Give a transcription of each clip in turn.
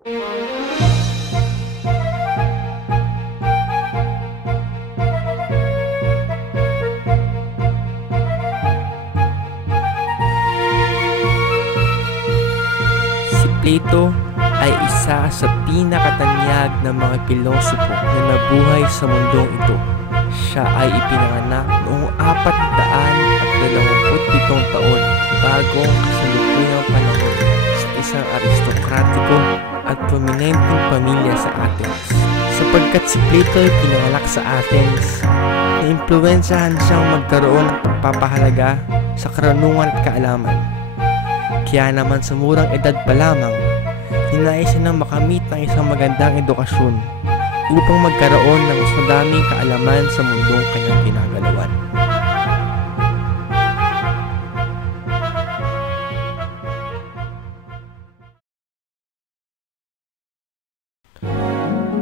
Si Plato ay isa sa pinakatanyag ng mga pilosopo na nabuhay sa mundong ito. Siya ay ipinanganak noong 427 taon bago ang kasalukuyang panahon sa isang aristokratiko at prominenteng pamilya sa Athens. Sapagkat si Plato ay pinanganak sa Athens, naimpluwensyahan siyang magkaroon ng pagpapahalaga sa karunungan at kaalaman. Kaya naman sa murang edad pa lamang, ninais niya nang makamit ng isang magandang edukasyon upang magkaroon ng mas madaming kaalaman sa mundong kanyang ginagalawan.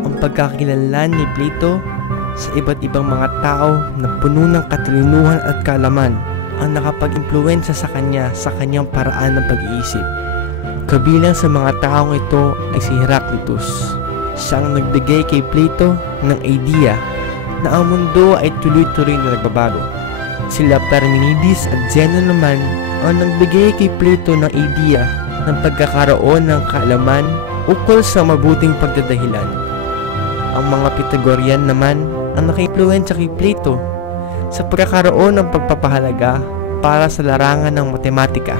Ang pagkakakilanlan ni Plato sa iba't ibang mga tao na puno ng katalinuhan at kaalaman ang nakapag-impluwensya sa kanya sa kanyang paraan ng pag-iisip. Kabilang sa mga taong ito ay si Heraclitus. Siya ang nagbigay kay Plato ng idea na ang mundo ay tuloy-tuloy na nagbabago. Sila Parmenides at Zeno naman ang nagbigay kay Plato ng idea ng pagkakaroon ng kaalaman ukol sa mabuting pagdadahilan. Ang mga Pythagorean naman ang naka-impluwensya kay Plato sa pagkakaroon ng pagpapahalaga para sa larangan ng matematika.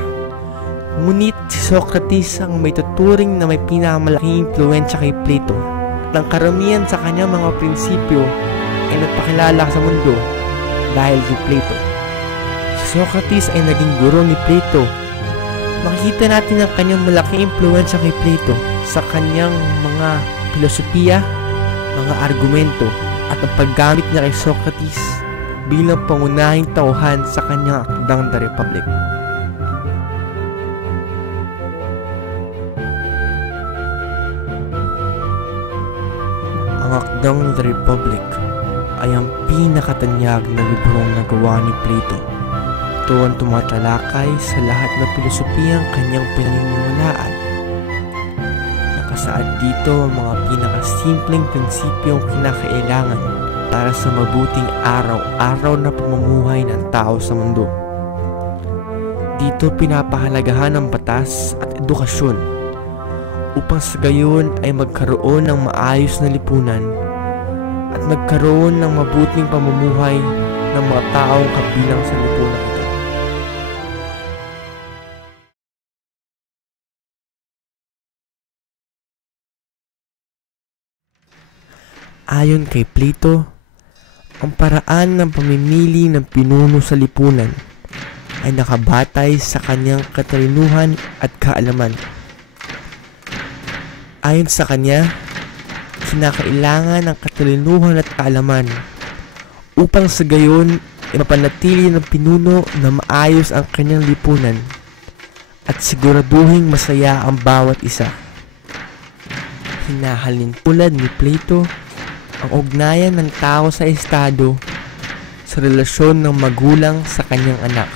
Ngunit si Socrates ang may tuturing na may pinakamalaking impluwensya kay Plato. Ang karamihan sa kanyang mga prinsipyo ay nagpakilala sa mundo dahil kay Plato. Si Socrates ay naging guro ni Plato. Makikita natin ang kanyang malaking impluwensya kay Plato sa kanyang mga filosofiya, mga argumento at ang paggamit niya kay Socrates bilang pangunahing tauhan sa kanyang akdang The Republic. Ang akdang The Republic ay ang pinakatanyag na librong nagawa ni Plato. Ito ang tumatalakay sa lahat ng pilosopiyang kanyang pinaniniwalaan. Nakasaad dito ang mga pinakasimpleng prinsipyong kinakailangan para sa mabuting araw-araw na pamumuhay ng tao sa mundo. Dito pinapahalagahan ang batas at edukasyon upang sa gayon ay magkaroon ng maayos na lipunan at magkaroon ng mabuting pamumuhay ng mga taong kabilang sa lipunan ito. Ayon kay Plato, ang paraan ng pamimili ng pinuno sa lipunan ay nakabatay sa kanyang katalinuhan at kaalaman. Ayon sa kanya, kinakailangan ng katalinuhan at kaalaman upang sa gayon ay mapanatili ng pinuno na maayos ang kanyang lipunan at siguraduhing masaya ang bawat isa. Hinahalin tulad ni Plato ang ugnayan ng tao sa estado sa relasyon ng magulang sa kanyang anak.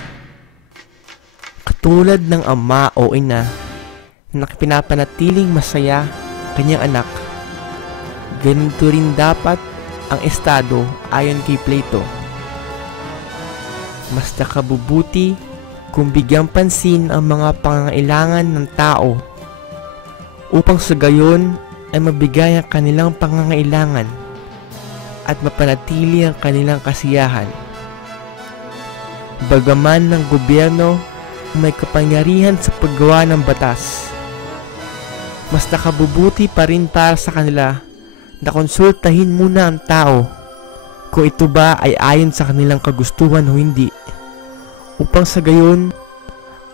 Katulad ng ama o ina na pinapanatiling masaya kanyang anak, ganito rin dapat ang estado ayon kay Plato. Mas nakabubuti kung bigyang pansin ang mga pangangailangan ng tao upang sa gayon ay mabigay ang kanilang pangangailangan at mapanatili ang kanilang kasiyahan. Bagaman ng gobyerno may kapangyarihan sa paggawa ng batas, mas nakabubuti pa rin para sa kanila na konsultahin muna ang tao kung ito ba ay ayon sa kanilang kagustuhan o hindi, upang sa gayon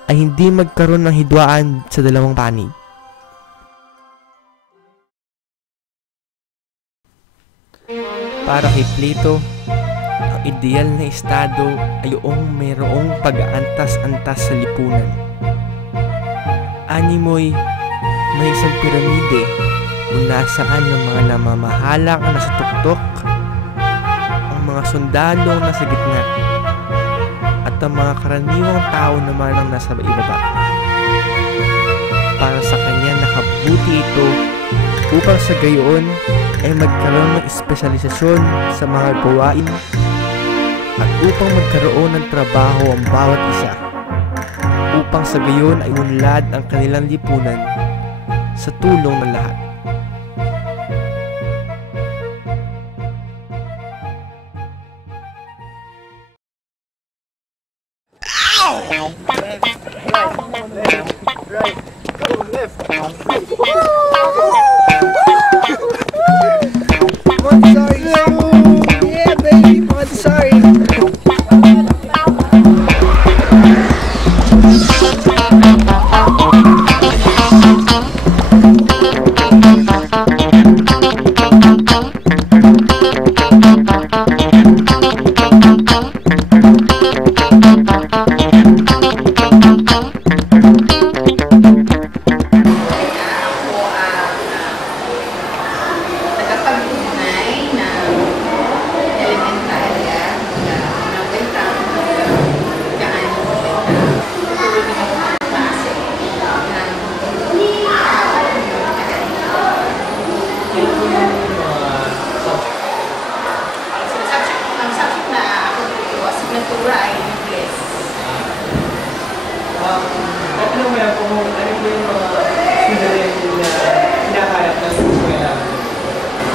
ay hindi magkaroon ng hidwaan sa dalawang panig. Para kay Plato, ang ideal na estado ay yung mayroong pag-aantas-antas sa lipunan. Animoy, may isang piramide kung nasaan ng mga namamahalang nasa tuktok, ang mga sundalong nasa gitna, at ang mga karaniwang tao naman ang nasa ibaba. Para sa kanya nakabuti ito upang sa gayon ay magkaroon ng espesyalisasyon sa mga gawain at upang magkaroon ng trabaho ang bawat isa upang sa gayon ay unlad ang kanilang lipunan sa tulong ng lahat. Yeah, baby, Montessori.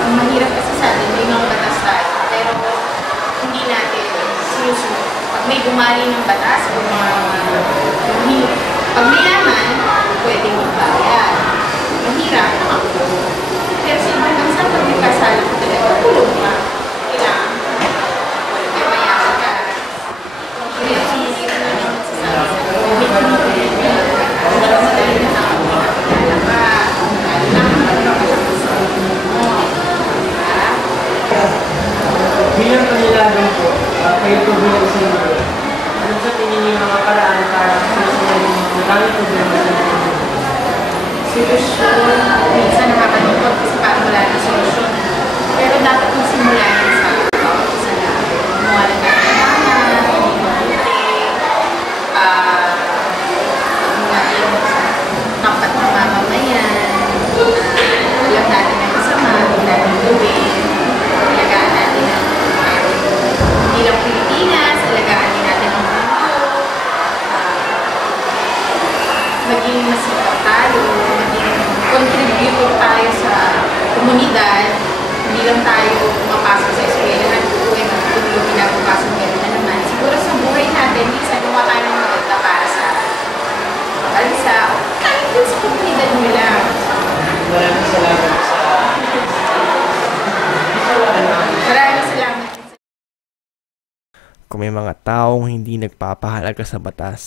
Ang mahirap kasi sa atin, may mga batas tayo, pero hindi natin sinusunod. Pag may gumali ng batas o pag mayaman, pwedeng magbayad. Mahirap, nakakulong. Pero sa ibang bansa, pag nagkasala ko talaga, kulong ka. Kailangan. Kaya mayaman ka. Kaya sinisirin na lang magsasabi sa bilang kanilagan po, kayo po bilang sinuro, ano sa tingin niyo mga paraan para solusyonan yung mga maraming problema sa mga solusyon? Minsan nakakalungkot kasi parang wala na solusyon. Pero dapat yung simulayan sa bawat isa na gumawa ng kailangan, hindi mabuti, tapat na mamamayan, alam natin ang masama, huwag natin gawin, alagaan natin ang bilang Pilipinas, alagaan din natin ang mundo, maging masipag tayo, maging contributor tayo sa komunidad, hindi lang tayo mapasok sa eskwelahan, uuwi, magtulong, pinapapasok meron na naman. Siguro sa buhay natin, minsan gumawa tayo ng maganda para sa bansa, o kahit din sa komunidad nila. maraming salamat sa Maraming salamat. Kung may mga taong hindi nagpapahalaga sa batas,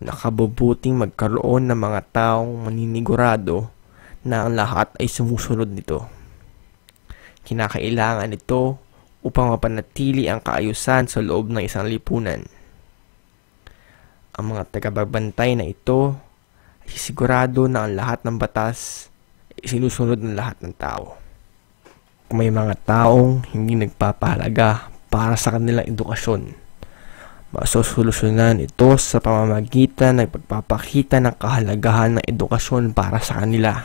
nakabubuting magkaroon ng mga taong maninigurado na ang lahat ay sumusunod nito. Kinakailangan ito upang mapanatili ang kaayusan sa loob ng isang lipunan. Ang mga tagapagbantay na ito ay sigurado na ang lahat ng batas ay sinusunod ng lahat ng tao. Kung may mga taong hindi nagpapahalaga para sa kanilang edukasyon, masosolusyonan ito sa pamamagitan ng pagpapakita ng kahalagahan ng edukasyon para sa kanila,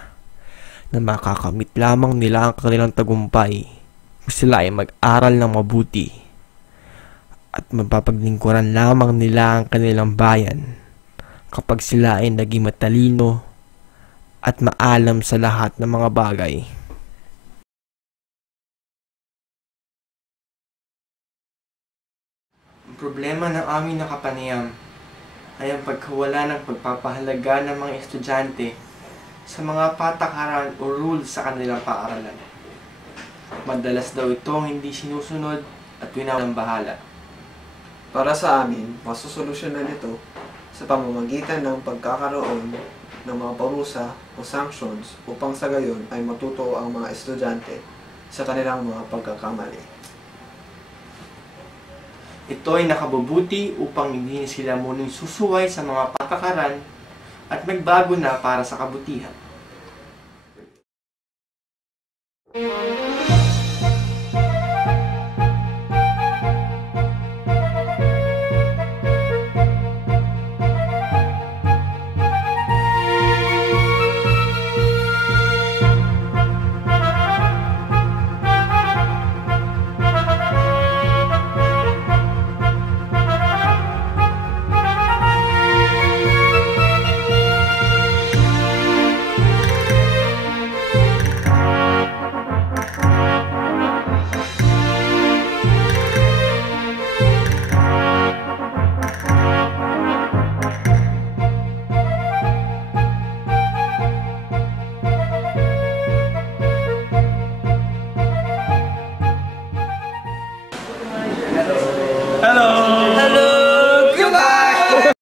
na makakamit lamang nila ang kanilang tagumpay kung sila ay mag-aral ng mabuti at mapapaglingkuran lamang nila ang kanilang bayan kapag sila ay naging matalino at maalam sa lahat ng mga bagay. Ang problema ng aming nakapanayam ay ang pagkawala ng pagpapahalaga ng mga estudyante sa mga patakaran o rules sa kanilang paaralan. Madalas daw itong hindi sinusunod at winawalang bahala. Para sa amin, masusolusyonan ito sa pamamagitan ng pagkakaroon ng mga parusa o sanctions upang sa gayon ay matuto ang mga estudyante sa kanilang mga pagkakamali. Ito ay nakabubuti upang hindi sila munang susuway sa mga patakaran at magbago na para sa kabutihan.